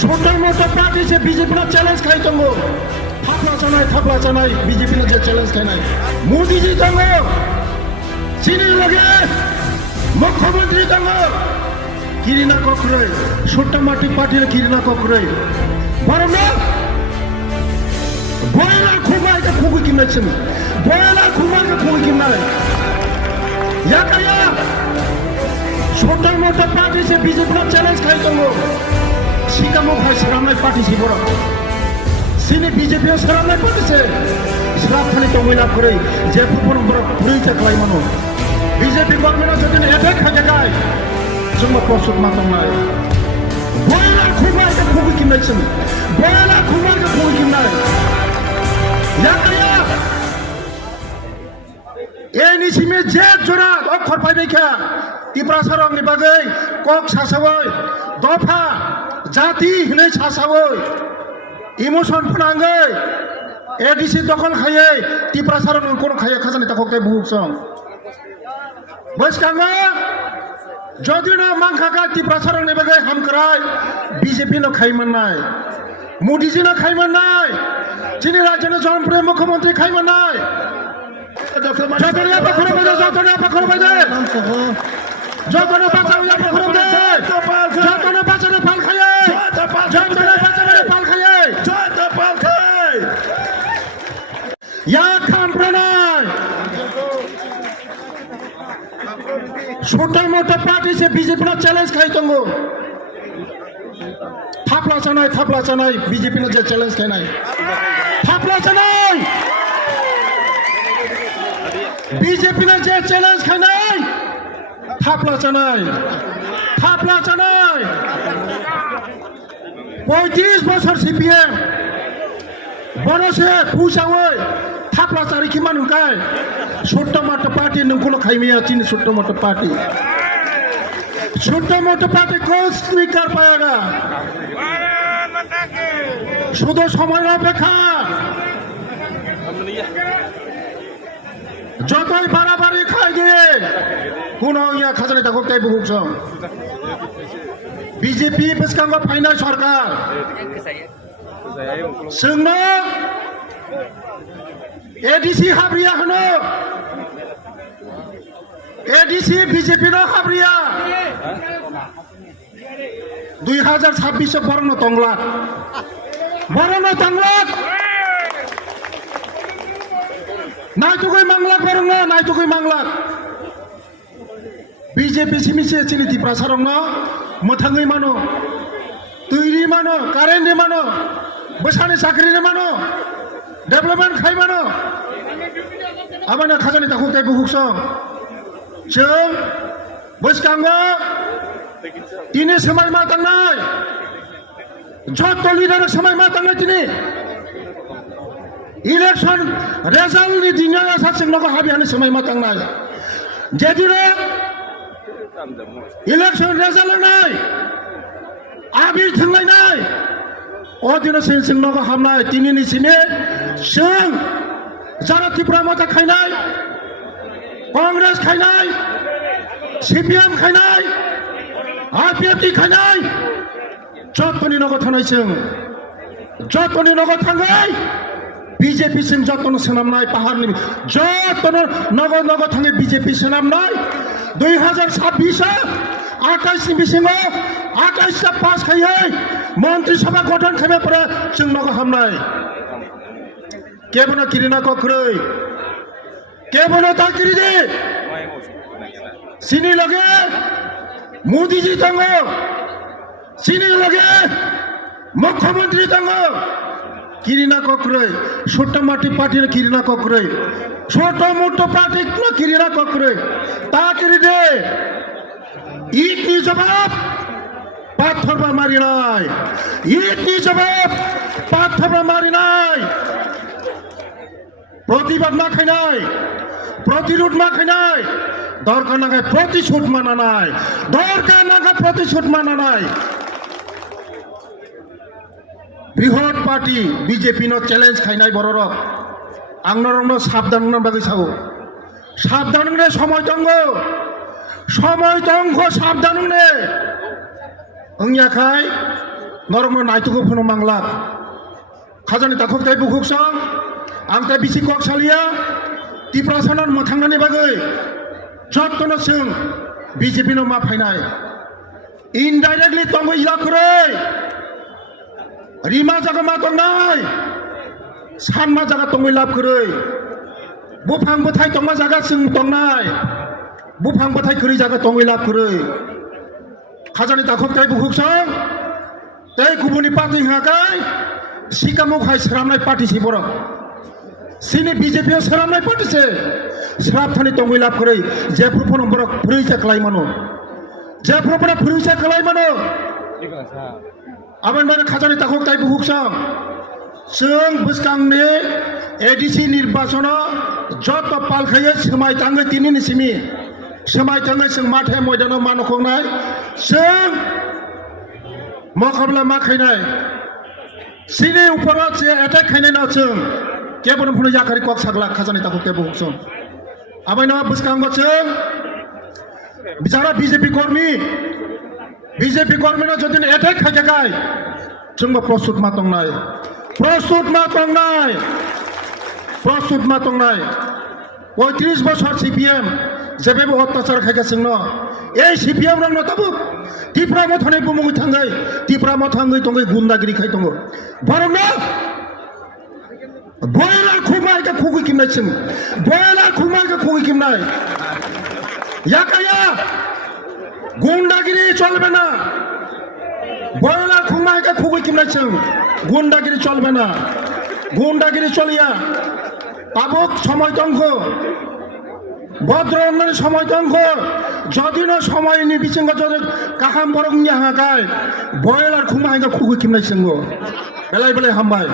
সুন্দর মতো পার্টি সে বিজেপির চ্যালেঞ্জ খাই তঙ্গ। থাকলা চানাই থাকলা চানাই বিজেপির যে চ্যালেঞ্জ খাই নাই। মোদিজি তঙ্গ। চিনি লগে। মুখ্যমন্ত্রী তঙ্গ। কিরিনা কক্রই মাটি পার্টির কিরিনা কক্রই বরং বয়লা খুমাই খুমাইকে খুবই কিনেছেন। বয়লা খুমাই খুমাইকে খুবই কিনারে ইয়াকায়া। সুন্দর মতো পার্টি সে বিজেপির চ্যালেঞ্জ খাই তঙ্গ। सिकामुखलाई सोराबनाय पार्टिसि बर' सिनि बिजेपिया सोराबनाय पार्टिसि सोराबखालि दंहैलाफोरै जेफोरफोर बर' फुरै जाखालाय मानो बिजेपि गभर्नमेन्टआ जुदि एफेक्ट हाजाखाय जोंबो प्रसुद माखांनाय बयला खुमायजों खुबैखिमनाय जों बयला खुमायजों खुबैखिमनाय याकाया एनिसिमे जे जुरा अखर पाइबायखा तिप्रासार आंनि बागै कक सासावै दफा জাতি হিনে ಸಾಸಾವೋ ইমোশন ফুনাঙ্গে এডিসি দখল খাইয়ে টিপ্রা সারন কোন খাইয়ে খাজানি তাকে বুকসং বসকাঙ্গ যদি না মাংখাকা টিপ্রা সারন বাগে হামকরাই বিজেপি ন খাইমন নাই, মোদিজি ন খাইমন নাই, যিনি রাজ্যের জনপ্রিয় মুখ্যমন্ত্রী খাইমন নাই। যতনে পাখর বাজে, যতনে পাখর বাজে, যতনে বাঁচাও পাখর বাজে ইয়া খান প্রণয়। ছোটা মোটা পার্টি সে বিজেপির চ্যালেঞ্জ খাই তঙ্গ থাপলা চানাই থাপলা চানাই, বিজেপির যে চ্যালেঞ্জ খাই নাই। থাপলা চানাই! বিজেপির যে চ্যালেঞ্জ খাই নাই। থাপলা চানাই থাপলা চানাই। পঁয়ত্রিশ বছর সিপিএম পুষাওই থাপলা চারি কিমান হুকাই ছোট্ট মোটো পার্টি নৌকলো খাইমিয়া চিনি ছোট্ট মোটো পার্টি ছোট্ট মোটো পার্টি কোন স্পিকার পায়গা? শুধু সময়ের অপেক্ষা। যতই বাড়াবাড়ি খাই দিয়ে কোন ইয়া খাজানি তাকে তাই বহু বিজেপি বেসকাঙ্গ ফাইনাল সরকার। जोंनो एडिसि हाब्रिया होनो एडिसि बिजेपि न हाब्रिया दुई हाजार ছাব্বিশে বরণ তংলা বরণ তংলা নাইতুকই মাংলা বরং নাইতুকই মাংলা বিজেপি সিমিছে চিনিতি প্রসারং मोथाङै मानो दैनि मानो कारेन्टनि मानो ಬಸಾಣಿ ಸಾಕ್ರಿನ ಮಾಡು ಡೆವಲಪ್ಮೆಂಟ್ ಖೈ ಮಾಡು ಅವನ ಖಜಾನೆ ತಗೊಂತ ಬಹುಕ್ಸ जों बोसखांगो दिनै समाय मा थांनाय जत लिडार समाय मा थांनाय दिनै इलेक्सन रेजाल्टनि दिनै सासेनोखौ हाबियानो समाय मा थांनाय जेदिनो इलेक्सन रेजाल्ट नाय आबिर थांलायनाय অধীন सिं सिं नग हामनाय तिनिनि सिने जों जारा त्रिपुरा माता खायनाय কংগ্রেস খাইনাই সিপিএম খাইনাই আর পি এফ টি খাইনাই যতনি নগর থানাইছেন যতনি নগর থাঙ্গাই বিজেপি সিং যতন সেনাম নাই, পাহাড় যতন নগর নগর থাঙ্গে বিজেপি সেনাম নাই। দুই হাজার ছাব্বিশে आकाशनि बिसिङाव आकाशआ पास खायै मन्त्रिसभा गठन खालामनायफोरा जोंनाव हामनाय केबनो किरिना कख्रै केबनो ताकिरिदि सिनि लगे मोदीजी दङ सिनि लगे মুখ্যমন্ত্রী দङ किरिना कख्रै ছোট মাটি পার্টির किरिना कख्रै ছোট মোটো পার্টি কিরিনা ককরে তা কিরি দে কিরিদে ইটনি জবাব পাথরবা মারি নাই ইটনি জবাব পাথরবা মারি নাই প্রতিবাদ না খাই নাই, প্রতিরোধ না খাই নাই, দরকার না প্রতিশোধ মানা নাই, দরকার না প্রতিশোধ মানা নাই। বৃহৎ পার্টি, বিজেপি ন চ্যালেঞ্জ খাইনাই বড় রক। আংনরংনো সাবধান বাকি সাবধান সময় দঙ্গ সময় তঙ্গ সাবধান নে অংয়াখাই নরম নাইতুকু ফোনো মাংলা খাজানি তাকক তাই বুকুক সং আং তাই কক সালিয়া। তিপ্রাসানন মথাঙ্গানি বাগৈ, যত্ন সিং, বিজেপি মা ফাইনাই ইনডাইরেক্টলি তঙ্গ ইলা করে। রিমা জায়গা মা তঙ্গাই সানমা জাগা তঙ্গই লাভ করে। বফাং বথাই इनडाइरेक्टलि तंगै याखरै रिमा जागा मा दंनाय सानमा जागा तंगै लाब करै बुफां बोथाय तंमा जागा जों दंनाय बुफां बोथाय करै जागा तंगै लाब करै खाजानि दाखक ताय बुखुक सं ताय गुबुननि पार्टी हागाय सिगाङावहाय सोराबनाय पार्टीसै बर' सिनि बिजेपियाव सोराबनाय पार्टीसै सोराबथानि दंगै लाब करै जेफोर फन बर' फुरैसा खालायमानो जेफोर बर' फुरैसा खालायमानो आबान बानो खाजानि दाखक ताय बुखुक सं जों बोसगांनि एडिसि निर्बाचनाव যত পালখাইয়ে सोमाय थाङो दिनैनि सिमि सोमाय थाङो जों माथे मयदानाव मा नखंनाय जों मखाबला मा खायनाय सिनि उपराव जे एटेक खायनाय ना जों केबन फुनो याखारि कक सागला खाजानि दाखौ केबो हुकसं आबायना बोसगांबो जों बिचारा बिजेपि कर्मी বিজেপি কর্মীরা যদি এটাই খাইতে গায় जोंबो प्रस्तुत मा दंनाय प्रस्तुत मा दंनाय प्रस्तुत मा दंनाय পঁয়ত্রিশ বছর সিপিএম जेबो अत्याचार खायगा जोंनो ए सिपिएम रंनो तबु तिफ्रा मथनै बुमुगै थाङै तिफ्रा मथाङै तङै गुन्दागिरि खाय दङ बरंनो बयला खुमायगा खुगै किमनाय जों बयला खुमायगा खुगै किमनाय याकाया गुन्दागिरि চলবে না বয়লা খুমায়গা খুগৈ কিমনাই जों গুন্ডাগিরি চলবে না গুন্ডাগিরি চলিয়া পাবক সময় দঙ্গ ভদ্র অন্যের সময় দঙ্গ যদি না সময় নি বিচিঙ্গ যদি কাহাম বরং নিয়া আর খুমা হাঁকা খুব কিমনাই সিংহ। বেলায় বেলায় হামবায়